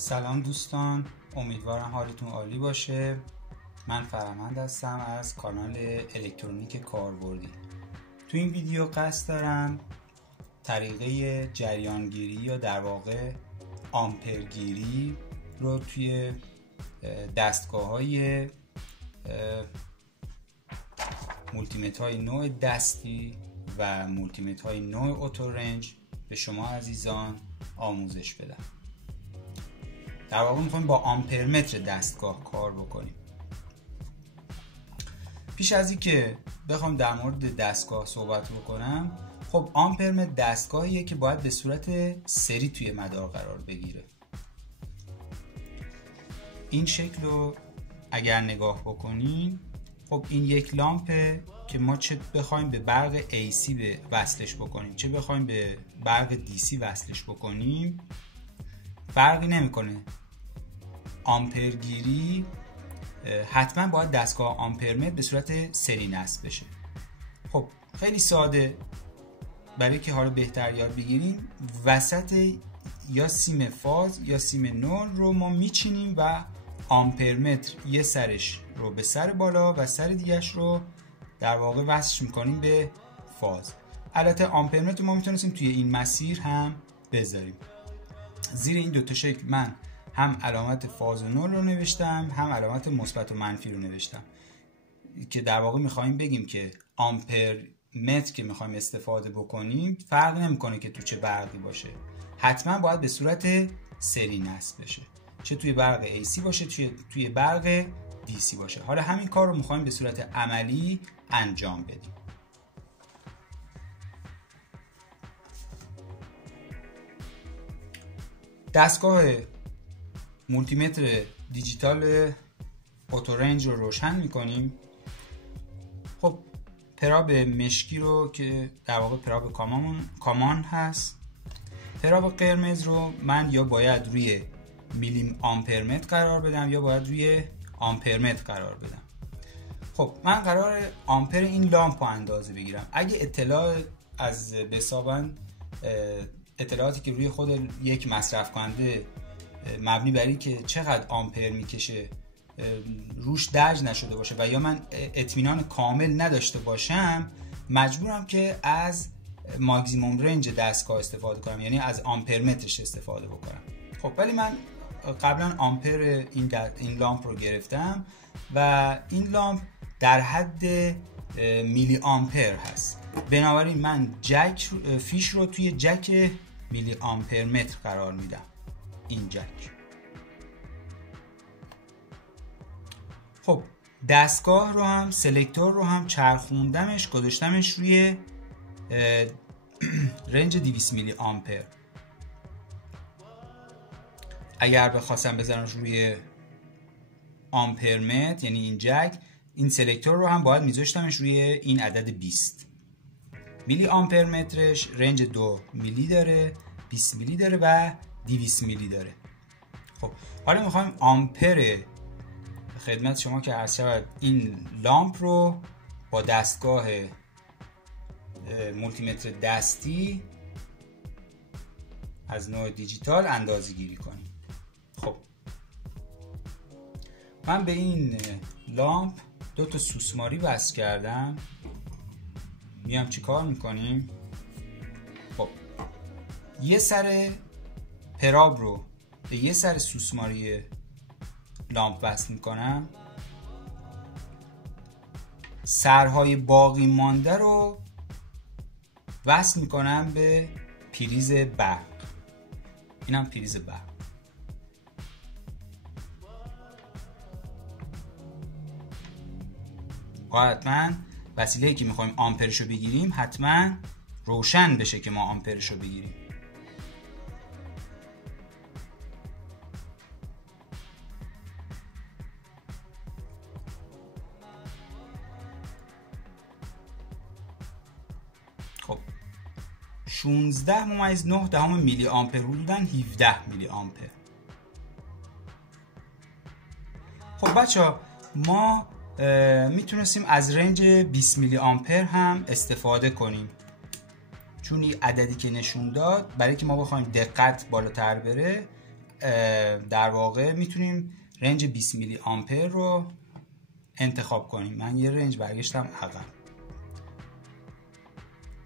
سلام دوستان، امیدوارم حالتون عالی باشه. من فرامند هستم از کانال الکترونیک کاربردی. تو این ویدیو قصد دارم طریقه جریانگیری یا در واقع آمپرگیری رو توی دستگاه‌های مولتیمترهای نوع دستی و مولتیمترهای نوع اتورنج به شما عزیزان آموزش بدم. در واقع میخوایم با آمپرمتر دستگاه کار بکنیم. پیش از اینکه بخوام در مورد دستگاه صحبت بکنم، خب آمپرمتر دستگاهیه که باید به صورت سری توی مدار قرار بگیره. این شکل رو اگر نگاه بکنیم، خب این یک لامپه که ما چه بخوایم به برق AC وصلش بکنیم چه بخوایم به برق DC وصلش بکنیم فرقی نمیکنه. آمپرگیری حتما باید دستگاه آمپرمتر به صورت سری نصب بشه. خب خیلی ساده، برای که حالا بهتر یاد بگیریم، وسط یا سیم فاز یا سیم نول رو ما میچینیم و آمپرمتر یه سرش رو به سر بالا و سر دیگهش رو در واقع وصلش میکنیم به فاز. البته آمپرمتر ما میتونستیم توی این مسیر هم بذاریم. زیر این دوتا شکل من هم علامت فاز و نول رو نوشتم، هم علامت مثبت و منفی رو نوشتم، که در واقع میخوایم بگیم که آمپرمتر که میخوایم استفاده بکنیم فرق نمیکنه که تو چه برقی باشه، حتما باید به صورت سری نصب بشه، چه توی برق AC باشه توی برق DC باشه. حالا همین کار رو میخوایم به صورت عملی انجام بدیم. دستگاه مولتیمتر دیجیتال اتورنج رو روشن میکنیم. خب پراب مشکی رو که در واقع پراب کامان هست، پراب قرمز رو من یا باید روی میلی آمپرمتر قرار بدم یا باید روی آمپرمتر قرار بدم. خب من قرار آمپر این لامپ رو اندازه بگیرم. اگه اطلاع از حساباً اطلاعاتی که روی خود یک مصرف کننده مبنی بر این که چقدر آمپر میکشه روش درج نشده باشه و یا من اطمینان کامل نداشته باشم، مجبورم که از ماکسیموم رنج دستگاه استفاده کنم، یعنی از آمپرمترش استفاده بکنم. خب ولی من قبلا آمپر این لامپ رو گرفتم و این لامپ در حد میلی آمپر هست، بنابراین من فیش رو توی جک میلی آمپرمتر قرار میدم. این جک. خب دستگاه رو هم سلکتور رو هم چرخوندمش، گذاشتمش روی رنج 200 میلی آمپر. اگر بخواستم بذارمش روی آمپرمتر یعنی این جک، این سلکتور رو هم باید میذاشتمش روی این عدد 20 میلی آمپرمترش. رنج 2 میلی داره، 20 میلی داره و 200 میلی داره. خب حالا میخوایم آمپر خدمت شما که عرض شود این لامپ رو با دستگاه مولتیمتر دستی از نوع دیجیتال اندازه گیری کنیم. خب من به این لامپ 2 سوسماری وصل کردم. میام چی کار میکنیم؟ خب یه سر پراب رو به یه سر سوسماری لامپ وصل میکنم، سرهای باقی مانده رو وصل میکنم به پریز برق. اینم پریز برق. حتما وسیله‌ای که میخوایم آمپرشو بگیریم حتما روشن بشه که ما آمپرشو بگیریم. خب 16.9 میلی آمپر حدوداً 17 میلی آمپر. خب بچه‌ها ما میتونستیم از رنج 20 میلی آمپر هم استفاده کنیم، چون این عددی که نشون داد برای که ما بخوایم دقت بالاتر بره در واقع میتونیم رنج 20 میلی آمپر رو انتخاب کنیم. من یه رنج برگشتم عقب،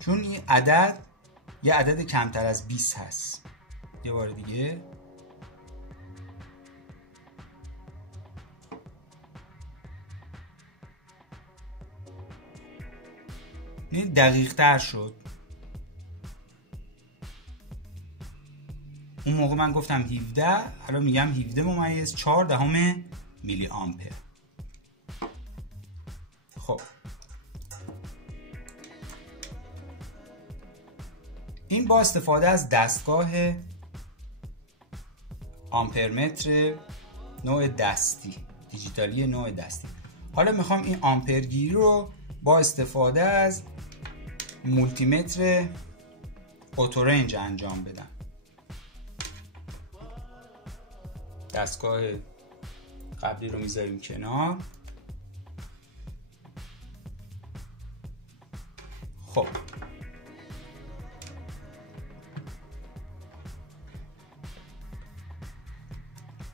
چون این عدد یه عدد کمتر از 20 هست. یه بار دیگه این دقیق تر شد. اون موقع من گفتم 17، حالا میگم 17.4 میلی آمپر. خب این با استفاده از دستگاه آمپرمتر نوع دستی، دیجیتالی نوع دستی. حالا میخوام این آمپرگیری رو با استفاده از مولتیمتر اتورنج انجام بدم. دستگاه قبلی رو میذاریم کنار. خب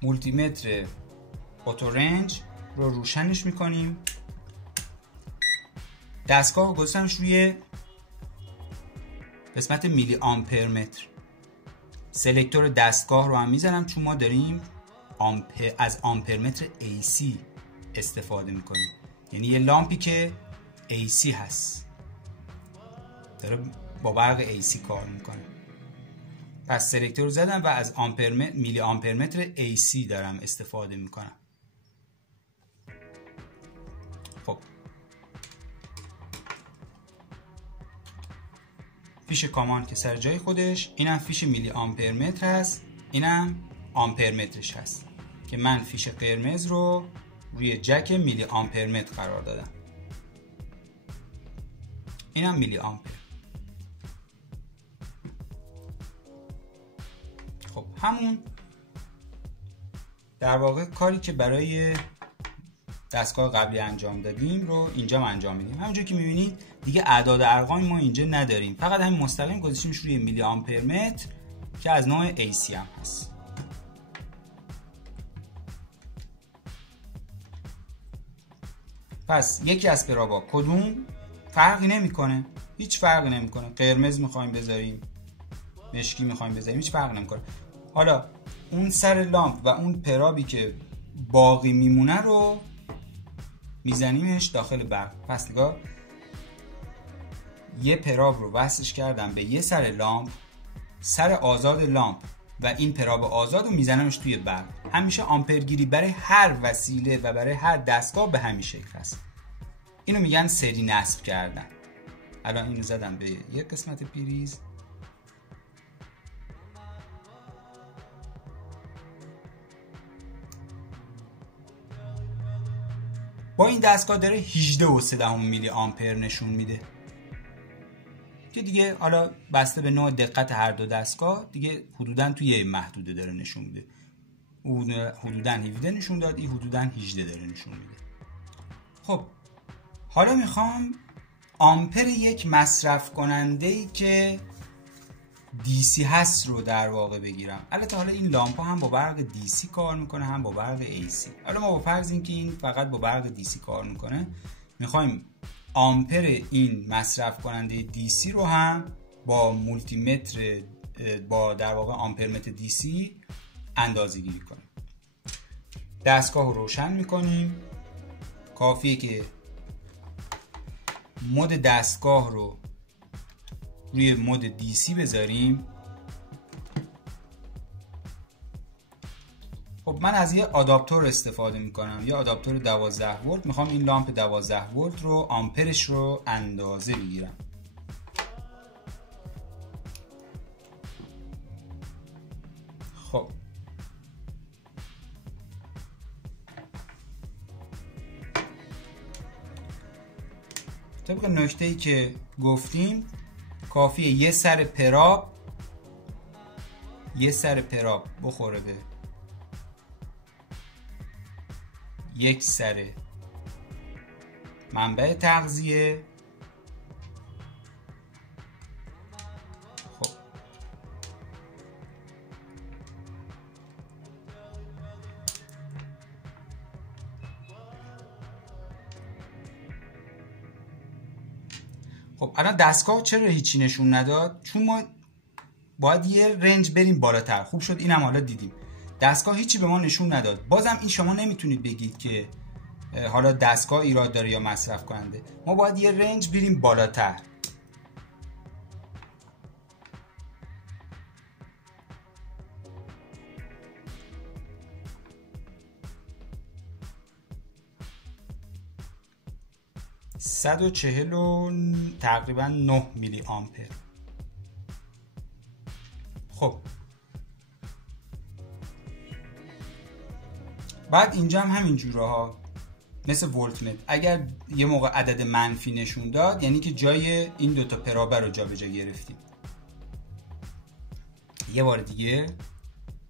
مولتیمتر اتورنج رو روشنش میکنیم. دستگاه گذاشتمش روی قسمت میلی آمپر متر. سلکتور دستگاه رو هم میزنم چون ما داریم از آمپرمتر AC استفاده میکنیم، یعنی یه لامپی که AC هست، داره با برق AC کار میکنه. پس سلکتور رو زدم و از میلی آمپرمتر AC دارم استفاده میکنم. خب فیش کامان که سر جای خودش، اینم فیش میلی آمپرمتر هست، اینم آمپرمترش هست که من فیش قرمز رو روی جک میلی آمپرمتر قرار دادم. اینم میلی آمپر. خب همون در واقع کاری که برای دستگاه قبلی انجام دادیم رو اینجا انجام میدیم. همونجور که میبینید دیگه اعداد ارقام ما اینجا نداریم، فقط همین مستقیم گذاشتیمش روی میلی آمپرمتر که از نوع AC هم هست. پس یکی از پرابا کدوم فرقی نمیکنه، هیچ فرقی نمیکنه. قرمز میخوایم بذاریم، مشکی میخوایم بذاریم، هیچ فرقی نمیکنه. حالا اون سر لامپ و اون پرابی که باقی میمونه رو میزنیمش داخل برق. پس نگاه، یه پراب رو وصلش کردم به یه سر لامپ، سر آزاد لامپ و این پراب آزاد رو میزنمش توی برق. همیشه آمپرگیری برای هر وسیله و برای هر دستگاه به همین شکل هست. اینو میگن سری نصب کردن. الان اینو زدم به یک قسمت پریز، با این دستگاه داره 18.3 میلی آمپر نشون میده که دیگه حالا بسته به نوع دقت هر دو دستگاه دیگه حدوداً توی یه محدوده داره نشون میده. اون حدوداً 17 نشون داد، این حدوداً 18 داره نشون میده. خب حالا میخوام آمپر یک مصرف کننده‌ای که DC هست رو در واقع بگیرم. البته حالا این لامپ هم با برق DC کار میکنه هم با برق AC. حالا ما با فرض اینکه این فقط با برق DC کار میکنه، میخوایم آمپر این مصرف کننده DC رو هم با مولتیمتر، با در واقع آمپرمتر DC اندازه گیری کنیم. دستگاه رو روشن میکنیم. کافیه که مود دستگاه رو روی مود DC بذاریم. خب من از یه آداپتور استفاده میکنم، یه آداپتور 12 ولت. میخوام این لامپ 12 ولت رو آمپرش رو اندازه بگیرم. خب طبق نکته‌ای که گفتیم کافیه یه سر پراب بخوره به یک سر منبع تغذیه. خب خب الان دستگاه چرا هیچی نشون نداد؟ چون ما باید یه رنج بریم بالاتر. خوب شد اینم حالا دیدیم دستگاه هیچی به ما نشون نداد. بازم این شما نمیتونید بگید که حالا دستگاه ایراد داره یا مصرف کننده. ما باید یه رنج بریم بالاتر. تقریبا 9 میلی آمپر. خب بعد اینجا هم همین جوره ها، مثل ولت متر اگر یه موقع عدد منفی نشون داد یعنی که جای این دوتا پرابر رو جابجا گرفتیم. یه بار دیگه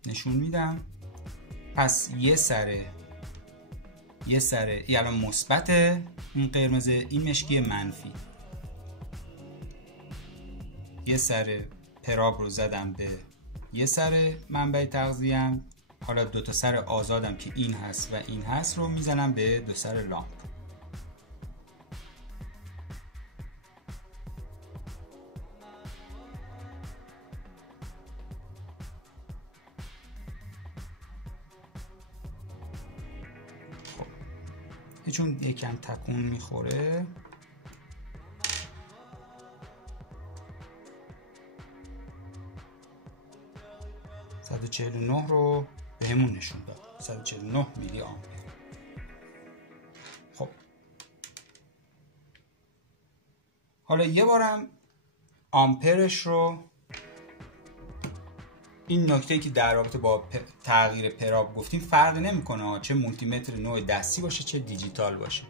نشون میدم. پس یه سره این الان مثبت، این قرمز، این مشکی منفی. یه سر پراب رو زدم به یه سر منبع تغذیه‌ام. حالا دو تا سر آزادم که این هست و این هست رو میزنم به دو سر لامپ. چون یکم تکون میخوره 149 رو به همون نشون داد. 149 میلی آمپر. خب حالا یه بارم آمپرش رو، این نکته‌ای که در رابطه با تغییر پراب گفتیم فرق نمیکنه چه مولتی متر نوع دستی باشه چه دیجیتال باشه.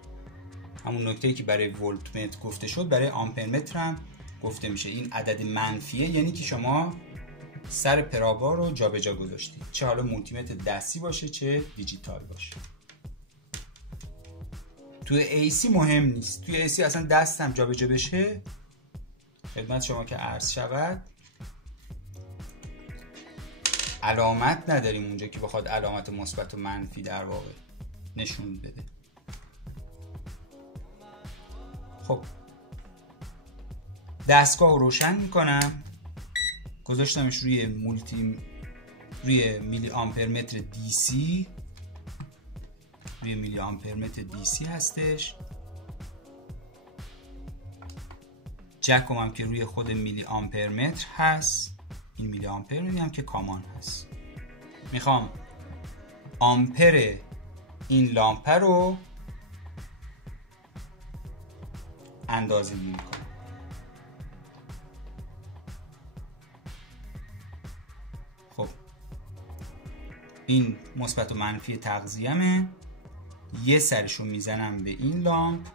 همون نکته‌ای که برای ولت متر گفته شد برای آمپر متر هم گفته میشه. این عدد منفیه یعنی که شما سر پرابا رو جابجا گذاشتید، چه حالا مولتی متر دستی باشه چه دیجیتال باشه. توی AC مهم نیست. توی AC اصلا دستم جابجا بشه، خدمت شما که عرض شود، علامت نداریم اونجا که بخواد علامت مثبت و منفی در واقع نشون بده. خب دستگاه رو روشن میکنم، گذاشتمش روی میلی آمپر متر DC. روی میلی آمپر متر DC هستش. جکم هم که روی خود میلی آمپر متر هست. این میلی آمپر میدیم که کامان هست. میخوام آمپر این لامپ رو اندازه گیری کنم. خب این مثبت و منفی تغذیه‌مه. یه سرشو میزنم به این لامپ.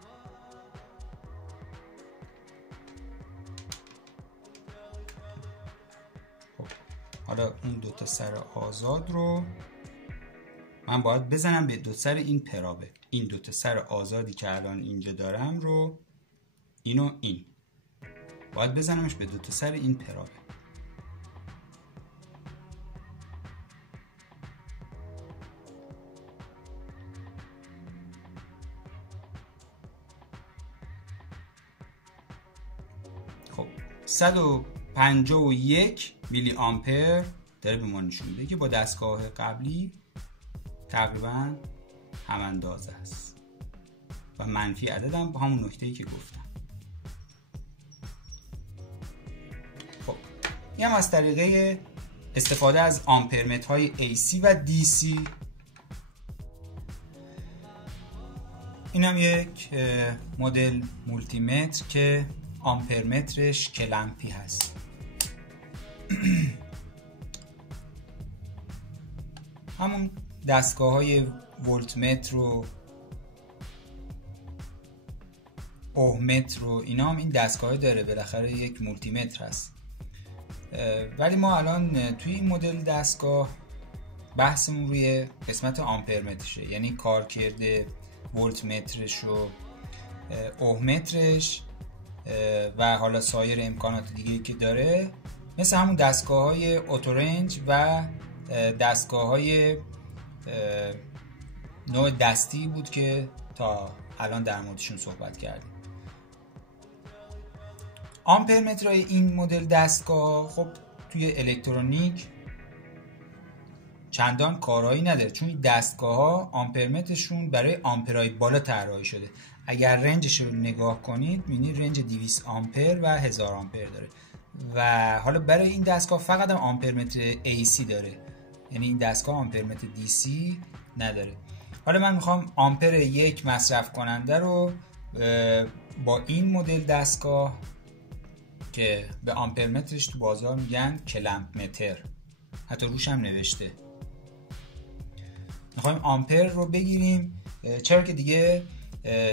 حالا اون دو تا سر آزاد رو من باید بزنم به دو سر این پرابه. این دو تا سر آزادی که الان اینجا دارم رو، اینو این باید بزنمش به دو تا سر این پرابه. خب 151 میلی آمپر داره به ما نشون میده که با دستگاه قبلی تقریبا هم اندازه است و منفی عددم با همون نکته‌ای که گفتم. خب این هم از طریقه استفاده از آمپرمترهای AC و DC. این هم یک مدل مولتی متر که آمپرمترش کلمپی هست. همون دستگاه های ولت متر و اوم متر و اینا هم این دستگاه داره، بالاخره یک مولتی متر هست. ولی ما الان توی این مدل دستگاه بحثمون روی قسمت آمپرمترشه، یعنی کارکرد ولت مترش و اوم مترش و حالا سایر امکانات دیگه که داره، مثل همون دستگاه های اوتورنج و دستگاه های نوع دستی بود که تا الان در موردشون صحبت کردیم. آمپرمترهای این مدل دستگاه خب توی الکترونیک چندان کارایی نداره، چون این دستگاه ها آمپرمترشون برای آمپرهای بالا طراحی شده. اگر رنجش رو نگاه کنید می‌بینید رنج 200 آمپر و 1000 آمپر داره و حالا برای این دستگاه فقط هم آمپرمتر AC داره، یعنی این دستگاه آمپرمتر DC نداره. حالا من میخوام آمپر یک مصرف کننده رو با این مدل دستگاه که به آمپرمترش تو بازار میگن کلمپ متر، حتی روش هم نوشته، میخوایم آمپر رو بگیریم، چرا که دیگه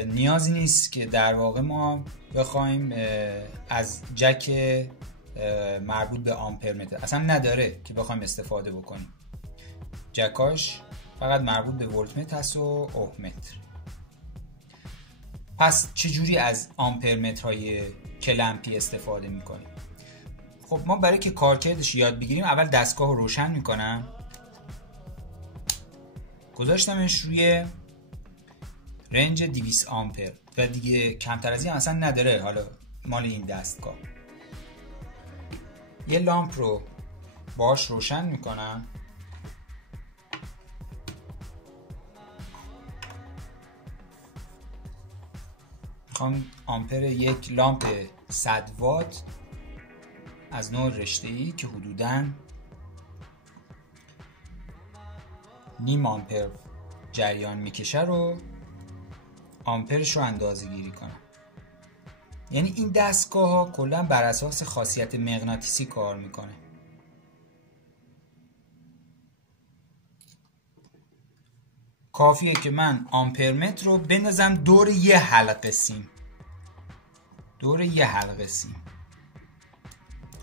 نیازی نیست که در واقع ما بخوایم از جک مربوط به آمپرمتر، اصلا نداره که بخوایم استفاده بکنیم، جکاش فقط مربوط به ولتمتر هست و اوهمتر. پس چجوری از آمپرمترهای کلمپی استفاده میکنیم؟ خب ما برای که کارکردش یاد بگیریم اول دستگاه رو روشن میکنم، گذاشتمش روی رنج 200 آمپر و دیگه کمتر از این اصلا نداره حالا مال این دستگاه. یه لامپ رو باش روشن میکنم، میخوام آمپر یک لامپ 100 وات از نوع رشته‌ای که حدوداً نیم آمپر جریان میکشه رو آمپرش رو اندازه گیری کنم. یعنی این دستگاه ها کلا بر اساس خاصیت مغناطیسی کار میکنه. کافیه که من آمپرمتر رو بندازم دور یه حلقه سیم،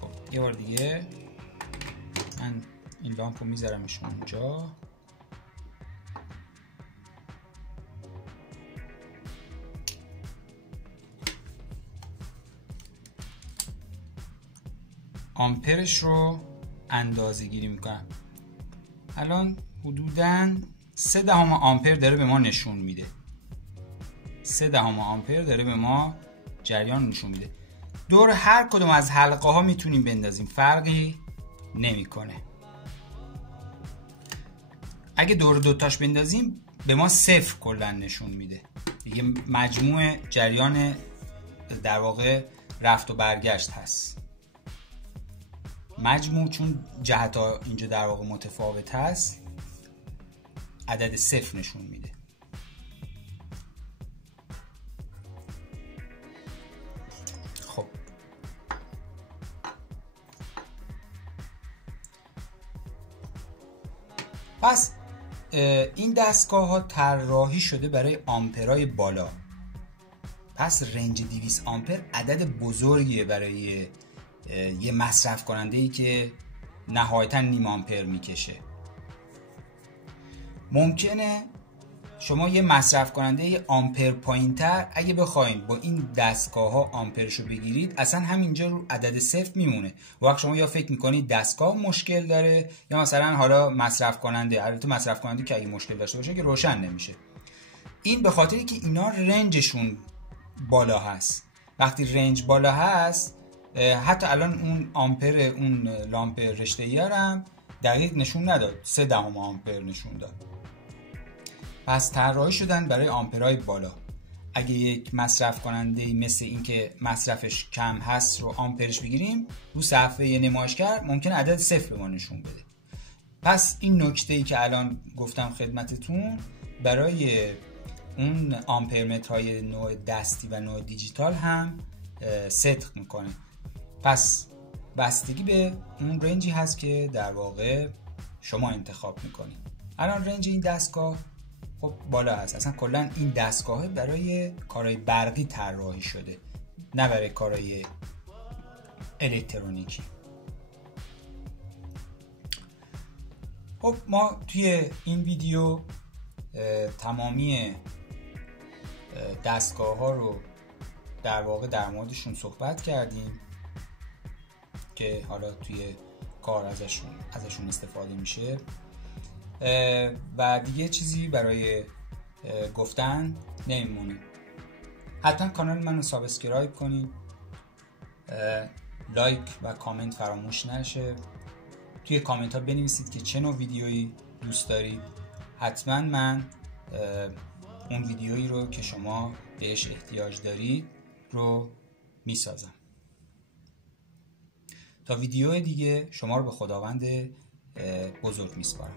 خب یه بار دیگه من این لامپ رو میذارمش اونجا، آمپرش رو اندازه گیری میکنم. الان حدوداً 0.3 آمپر داره به ما نشون میده، 0.3 آمپر داره به ما جریان نشون میده. دور هر کدوم از حلقه ها میتونیم بندازیم، فرقی نمیکنه. اگه دور دوتاش بندازیم به ما 0 کلا نشون میده دیگه، مجموع جریان در واقع رفت و برگشت هست. مجموع چون جهت ها اینجا در واقع متفاوت هست عدد 0 نشون میده. خب پس این دستگاه ها طراحی شده برای آمپرهای بالا، پس رنج 200 آمپر عدد بزرگیه برای یه مصرف کننده ای که نهایتا نیم آمپر میکشه. ممکنه شما یه مصرف کننده آمپر پایینتر اگه بخواید با این دستگاه ها آمپرشو بگیرید اصلا همینجا رو عدد 0 میمونه. وقت شما یا فکر میکنید دستگاه مشکل داره یا مثلا حالا مصرف کننده، البته مصرف کننده که اگه مشکل داشته باشه که روشن نمیشه. این به خاطری که اینا رنجشون بالا هست. وقتی رنج بالا هست حتی الان اون آمپر اون لامپ رشته‌ای هم دقیق نشون نداد، 0.3 آمپر نشون داد. پس طراحی شدن برای آمپرهای بالا. اگه یک مصرف کننده مثل این که مصرفش کم هست رو آمپرش بگیریم، رو صفحه نمایشگر ممکن عدد 0 به ما نشون بده. پس این نکته‌ای که الان گفتم خدمتتون برای اون آمپرمترهای نوع دستی و نوع دیجیتال هم صدق میکنه. پس بستگی به اون رنجی هست که در واقع شما انتخاب میکنید. الان رنج این دستگاه خب بالا هست، اصلا کلا این دستگاه برای کارهای برقی طراحی شده نه برای کارهای الکترونیکی. خب ما توی این ویدیو تمامی دستگاه ها رو در واقع در موردشون صحبت کردیم که حالا توی کار ازشون استفاده میشه و دیگه چیزی برای گفتن نمیمونه. حتما کانال منو سابسکرایب کنید لایک و کامنت فراموش نشه. توی کامنت ها بنویسید که چه نوع ویدیویی دوست دارید. حتما من اون ویدیویی رو که شما بهش احتیاج دارید رو میسازم. تا ویدیو دیگه شما رو به خداوند بزرگ میسپارم.